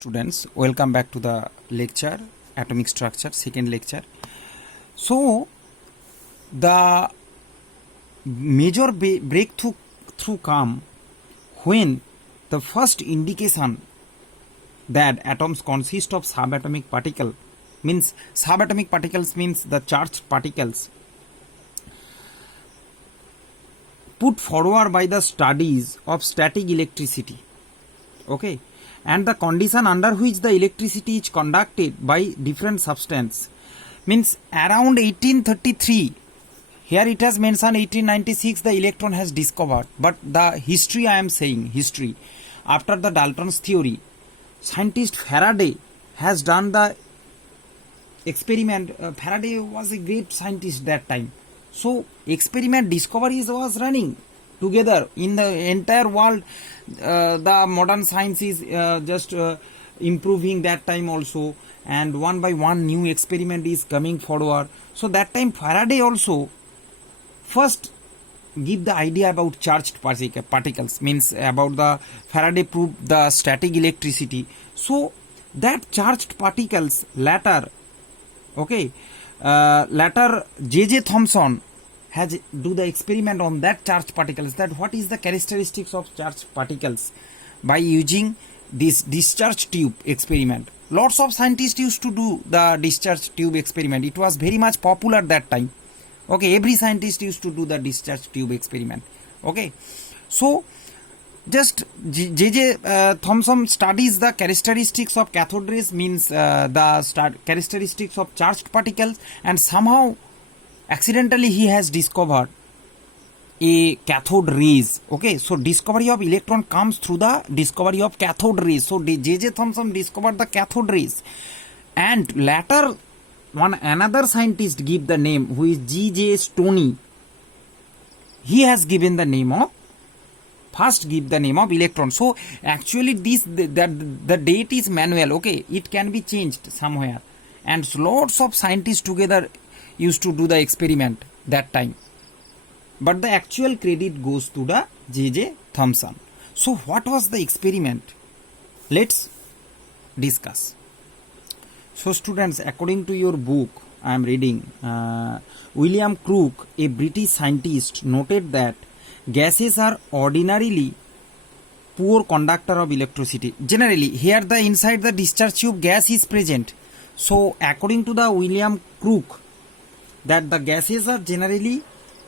Students, welcome back to the lecture atomic structure, second lecture. So the major breakthrough come when the first indication that atoms consist of subatomic particle means subatomic particles means the charged particles put forward by the studies of static electricity. Okay, and the condition under which the electricity is conducted by different substance means around 1833. Here it has mentioned 1896 the electron has discovered, but the history I am saying history after the Dalton's theory, scientist Faraday has done the experiment. Faraday was a great scientist that time, so experiment discoveries was running together in the entire world. The modern science is just improving that time also, and one by one new experiment is coming forward. So that time Faraday also first give the idea about charged particles, means about the Faraday proved the static electricity. So that charged particles later, later J.J. Thomson has do the experiment on that charged particles, that what is the characteristics of charged particles by using this discharge tube experiment. Lots of scientists used to do the discharge tube experiment. It was very much popular that time. Okay, every scientist used to do the discharge tube experiment. Okay, so just J.J. Thomson studies the characteristics of cathode rays, means the characteristics of charged particles, and somehow accidentally he has discovered a cathode rays. Okay, so discovery of electron comes through the discovery of cathode rays. So J.J. Thomson discovered the cathode rays, and later another scientist give the name, who is G.J. Stoney. He has given the name of electron. So actually the date is manual. Okay, it can be changed somewhere, and so lots of scientists together used to do the experiment that time, but the actual credit goes to the J.J. Thomson. So what was the experiment? Let's discuss. So students, according to your book I am reading, William Crook, a British scientist, noted that gases are ordinarily poor conductor of electricity. Generally here the inside the discharge tube gas is present. So according to the William Crook, that the gases are generally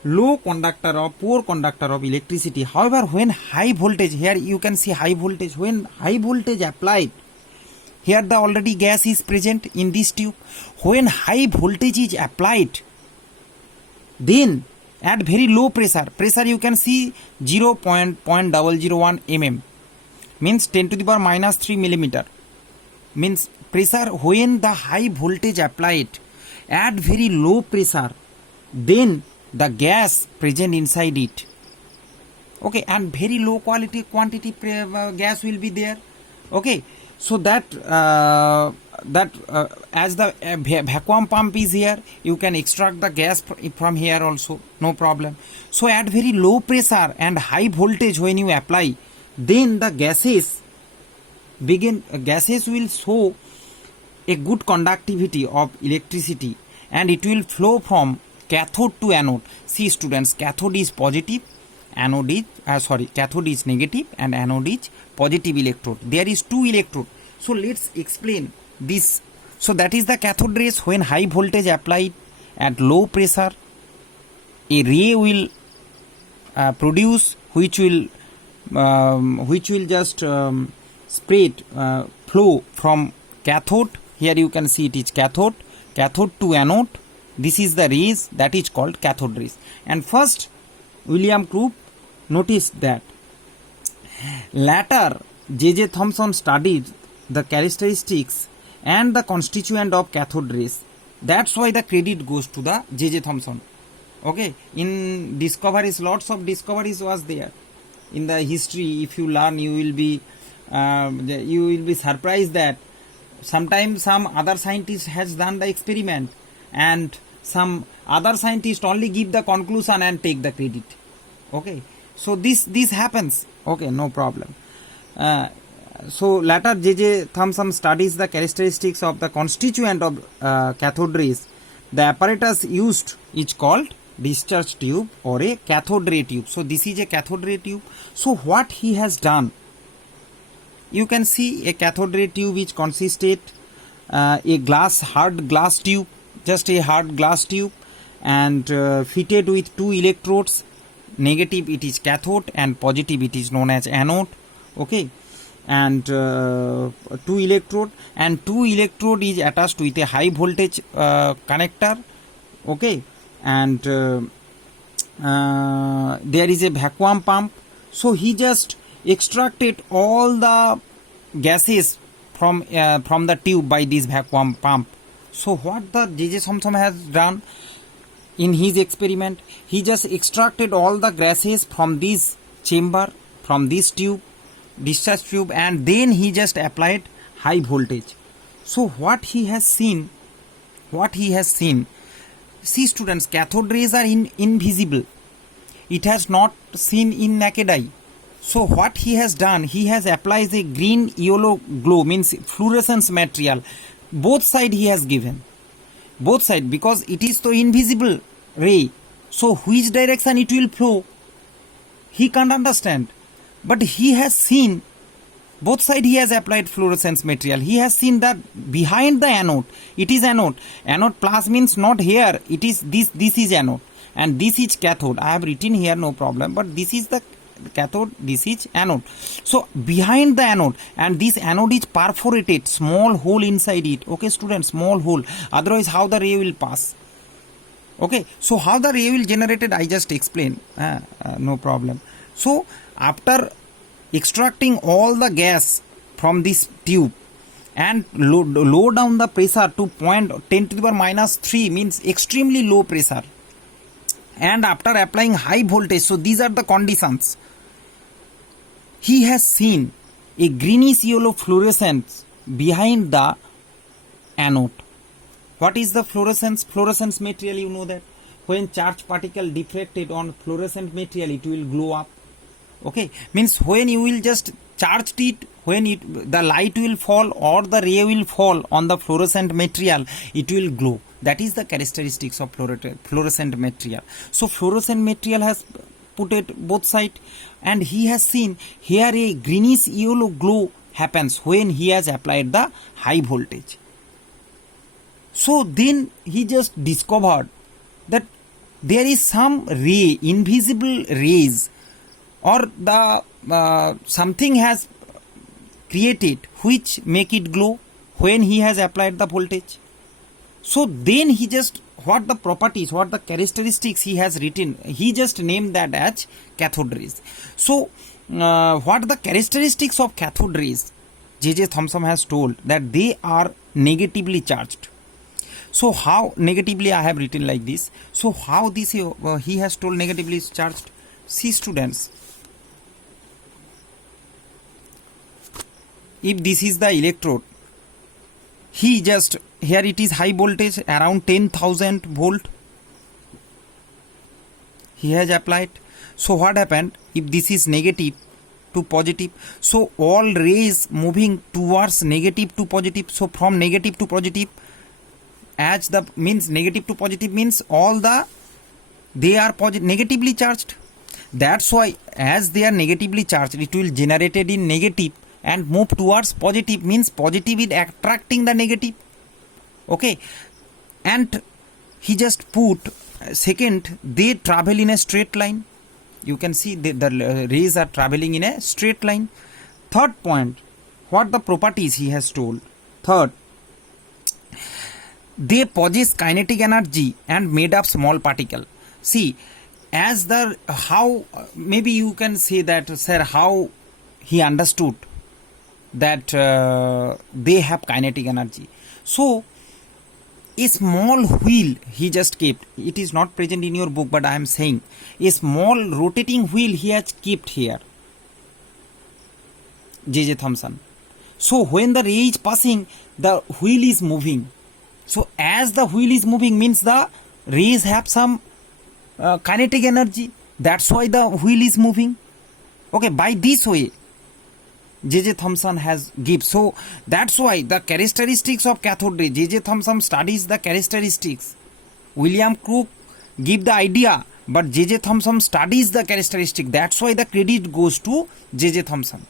low conductor or poor conductor of electricity. However, when high voltage, here you can see high voltage, when high voltage applied, here the already gas is present in this tube. When high voltage is applied, then at very low pressure you can see 0.001 mm, means 10 to the power minus 3 millimeter, means pressure when the high voltage applied at very low pressure, then the gas present inside it. Okay, and very low quantity gas will be there. Okay, so that as the vacuum pump is here, you can extract the gas from here also, no problem. So at very low pressure and high voltage when you apply, then the gases will show a good conductivity of electricity, and it will flow from cathode to anode. See students, cathode is positive, cathode is negative, and anode is positive electrode. There is two electrode. So let's explain this. So that is the cathode rays. When high voltage applied at low pressure, a ray will produce, which will just spread, flow from cathode. Here you can see it is cathode to anode. This is the rays that is called cathode rays. And first William Crook noticed that. Later J.J. Thomson studied the characteristics and the constituent of cathode rays. That's why the credit goes to the J.J. Thomson. Okay, in discoveries, lots of discoveries was there in the history. If you learn, you will be surprised that sometimes some other scientist has done the experiment, and some other scientist only give the conclusion and take the credit. Okay, so this happens. Okay, no problem. So later J.J. Thomson studies the characteristics of the constituent of cathode rays. The apparatus used is called discharge tube or a cathode ray tube. So this is a cathode ray tube. So what he has done, you can see a cathode ray tube which consisted a hard glass tube, just a hard glass tube, and fitted with two electrodes. Negative it is cathode and positive it is known as anode. Okay, and two electrode is attached with a high voltage connector. Okay, and there is a vacuum pump. So he just extracted all the gases from the tube by this vacuum pump. So what the J.J. Thomson has done in his experiment, he just extracted all the gases from this chamber, from this tube, discharge tube, and then he just applied high voltage. So what he has seen, see students, cathode rays are invisible. It has not seen in naked eye. So what he has done, he has applied a green yellow glow, means fluorescence material. Both side he has given. Both side, because it is the invisible ray. So which direction it will flow, he can't understand. But he has seen, both side he has applied fluorescence material. He has seen that behind the anode, it is anode. Anode plus means not here, it is this is anode. And this is cathode. I have written here, no problem. But this is the cathode, this is anode. So behind the anode, and this anode is perforated, small hole inside it. Okay students, small hole. Otherwise how the ray will pass? Okay, so how the ray will generated, I just explain. No problem. So after extracting all the gas from this tube and low down the pressure to 10 to the power minus 3, means extremely low pressure, and after applying high voltage, so these are the conditions, he has seen a greenish yellow fluorescence behind the anode. What is the fluorescence? Fluorescence material, you know that when charged particle deflected on fluorescent material, it will glow up. Okay, means when you will just charge it, when the light will fall or the ray will fall on the fluorescent material, it will glow. That is the characteristics of fluorescent material. So fluorescent material has put it both side, and he has seen here a greenish yellow glow happens when he has applied the high voltage. So then he just discovered that there is some ray, invisible rays, or the something has created which make it glow when he has applied the voltage. So then he just, what the properties, what the characteristics he has written, he just named that as cathode rays. So what the characteristics of cathode rays, J.J. Thomson has told that they are negatively charged. So how negatively, I have written like this. So how this he has told negatively is charged? See students, if this is the electrode, he just, here it is high voltage around 10,000 volt he has applied. So what happened, if this is negative to positive, so all rays moving towards negative to positive. So from negative to positive, as the means negative to positive means all the they are negatively charged. That's why as they are negatively charged, it will generated in negative and move towards positive, means positive is attracting the negative. Okay, and he just put second, they travel in a straight line. You can see the rays are traveling in a straight line. Third point, what the properties he has told. Third, they possess kinetic energy and made up small particle. See, as the how, maybe you can say that, sir, how he understood that they have kinetic energy. So a small wheel he just kept, it is not present in your book, but I am saying a small rotating wheel he has kept here, J.J. Thomson. So when the ray is passing, the wheel is moving. So as the wheel is moving, means the rays have some kinetic energy. That's why the wheel is moving. Okay, by this way, J.J. Thomson has give. So that's why the characteristics of cathode ray, J.J. Thomson studies the characteristics. William Crook give the idea, but J.J. Thomson studies the characteristic. That's why the credit goes to J.J. Thomson.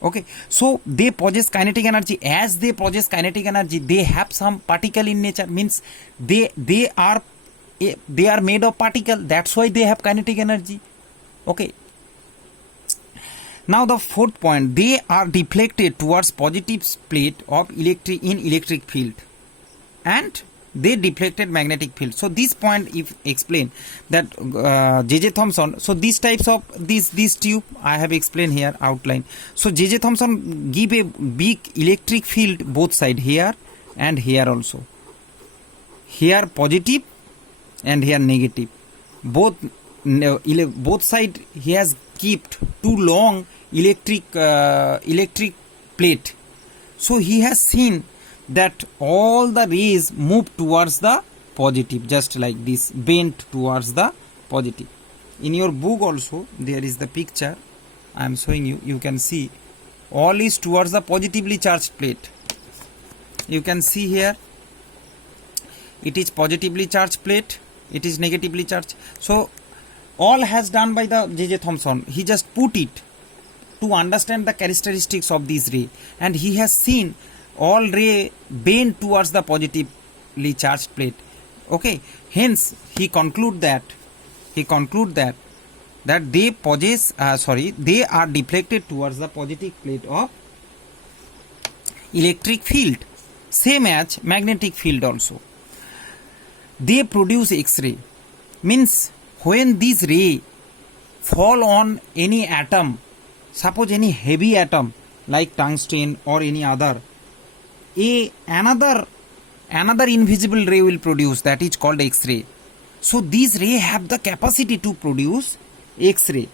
Okay, so they possess kinetic energy. As they possess kinetic energy, they have some particle in nature. Means they are made of particle. That's why they have kinetic energy. Okay. Now the fourth point, they are deflected towards positive plate of electric field, and they deflected magnetic field. So this point, if explain that J.J. Thomson. So these types of this tube I have explained here outline. So J.J. Thomson give a big electric field both side, here and here also. Here positive and here negative. Both side he has kept two long electric plate. So he has seen that all the rays move towards the positive, just like this, bent towards the positive. In your book also there is the picture I am showing you. You can see all is towards the positively charged plate. You can see here it is positively charged plate, it is negatively charged. So all has done by the J.J. Thomson. He just put it to understand the characteristics of this ray, and he has seen all ray bend towards the positively charged plate. Okay, hence he conclude that they possess they are deflected towards the positive plate of electric field, same as magnetic field also. They produce X-ray. Means when this ray fall on any atom, suppose any heavy atom like tungsten or any other, another invisible ray will produce, that is called X-ray. So these ray have the capacity to produce X-ray.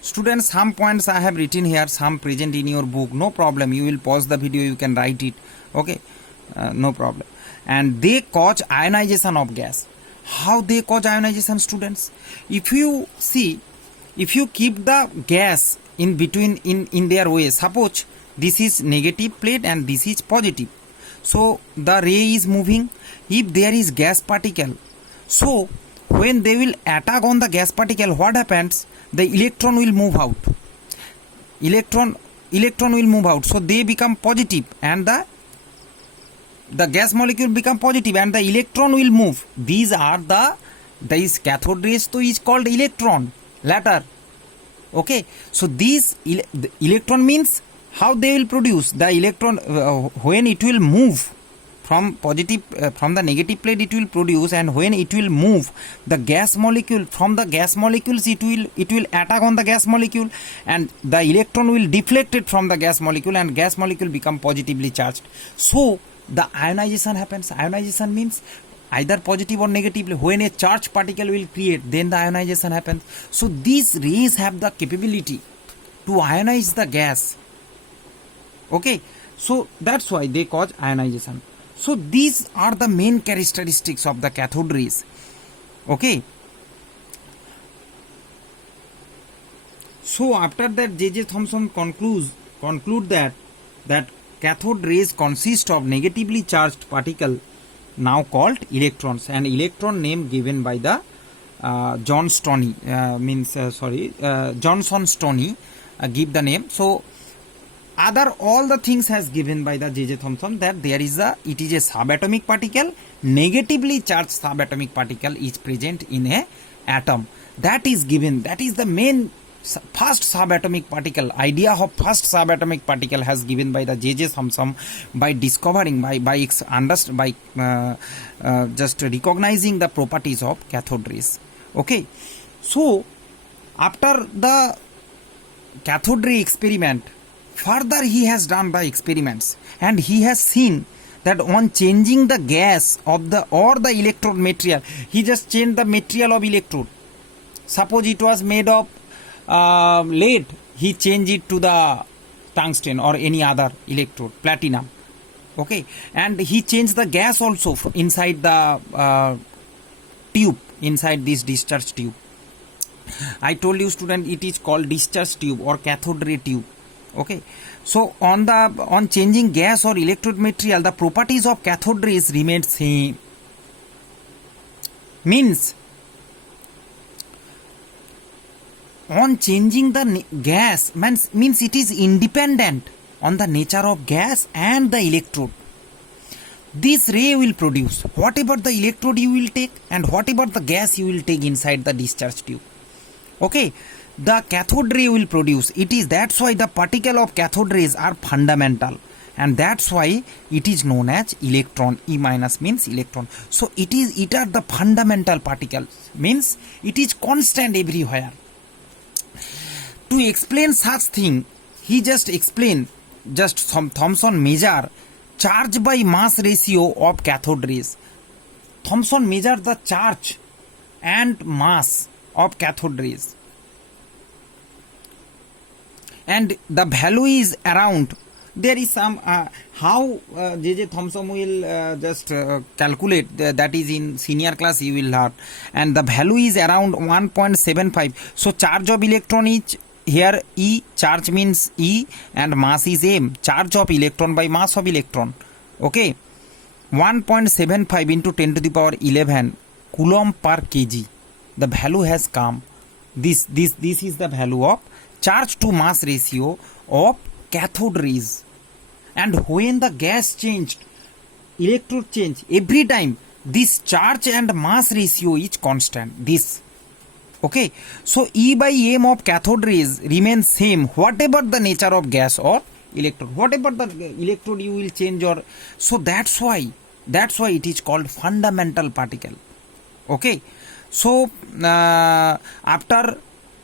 Students, some points I have written here, some present in your book. No problem, you will pause the video, you can write it. Okay, no problem. And they cause ionization of gas. How they cause ionization, students? If you see, if you keep the gas in between in their way, suppose this is negative plate and this is positive, so the ray is moving. If there is gas particle, so when they will attack on the gas particle, what happens? The electron will move out. Electron will move out, so they become positive, and the gas molecule become positive and the electron will move. These are this cathode rays, so is called electron later. Okay, so these the electron means how they will produce the electron when it will move from positive from the negative plate, it will produce, and when it will move the gas molecule, from the gas molecules it will attack on the gas molecule, and the electron will deflect it from the gas molecule, and gas molecule become positively charged. So the ionization happens. Ionization means either positive or negatively. When a charged particle will create, then the ionization happens. So these rays have the capability to ionize the gas. Okay, so that's why they cause ionization. So these are the main characteristics of the cathode rays. Okay, so after that J.J. Thomson conclude that cathode rays consist of negatively charged particle, now called electrons, and electron name given by the Johnson Stoney give the name. So other all the things has given by the J.J. Thomson, that it is a subatomic particle, negatively charged subatomic particle is present in a atom. That is given, that is the main first subatomic particle. Idea of first subatomic particle has given by the J.J. Thomson by discovering, just recognizing the properties of cathode rays. Okay, so after the cathode ray experiment, further he has done the experiments, and he has seen that on changing the gas of the electrode material, he just changed the material of electrode. Suppose it was made of lead, he changed it to the tungsten or any other electrode, platinum. Okay, and he changed the gas also inside the tube, inside this discharge tube. I told you, student, it is called discharge tube or cathode ray tube. Okay, so on changing gas or electrode material, the properties of cathode rays remain same. Means on changing the gas means it is independent on the nature of gas and the electrode. This ray will produce whatever the electrode you will take and whatever the gas you will take inside the discharge tube. Okay, the cathode ray will produce. It is that's why the particle of cathode rays are fundamental, and that's why it is known as electron. E minus means electron. So it are the fundamental particles, means it is constant everywhere. To explain such thing, he just explained just some Thomson measure charge by mass ratio of cathode rays. Thomson measured the charge and mass of cathode rays, and the value is around. There is some how J.J. Thomson will just calculate, that is in senior class you will learn, and the value is around 1.75. So charge of electron is here E, charge means E, and mass is m, charge of electron by mass of electron. Okay, 1.75 into 10 to the power 11 coulomb per kg. The value has come. This is the value of charge to mass ratio of cathode rays. And when the gas changed, electrode change, every time this charge and mass ratio is constant. This. Okay, so E by m of cathode rays remains same whatever the nature of gas or electrode, whatever the electrode you will change, or so that's why it is called fundamental particle. Okay, so after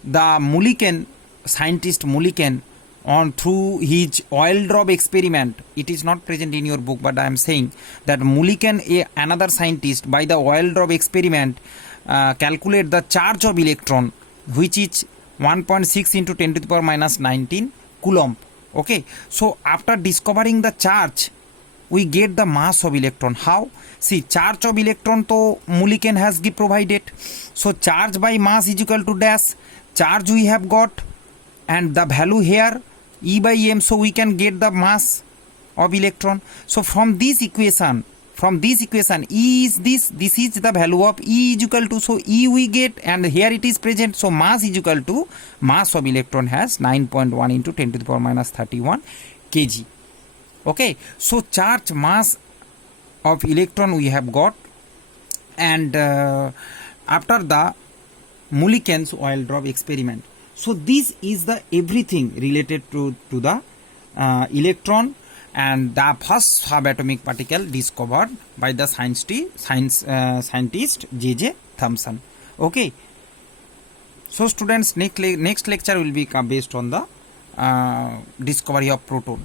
the Mulliken, scientist Mulliken, on through his oil drop experiment, it is not present in your book, but I am saying that Mulliken, another scientist, by the oil drop experiment calculate the charge of electron, which is 1.6 into 10 to the power minus 19 coulomb. Okay, so after discovering the charge, we get the mass of electron. How? See, charge of electron to Mulliken has provided. So charge by mass is equal to dash. Charge we have got, and the value here E by m, so we can get the mass of electron. So from this equation E is this is the value of E is equal to, so E we get, and here it is present, so mass is equal to mass of electron has 9.1 into 10 to the power minus 31 kg. Okay, so charge mass of electron we have got, and after the Mulliken's oil drop experiment. So this is the everything related to the electron and the first subatomic particle discovered by the scientist J.J. Thomson. Okay, so students, next lecture will be based on the discovery of proton.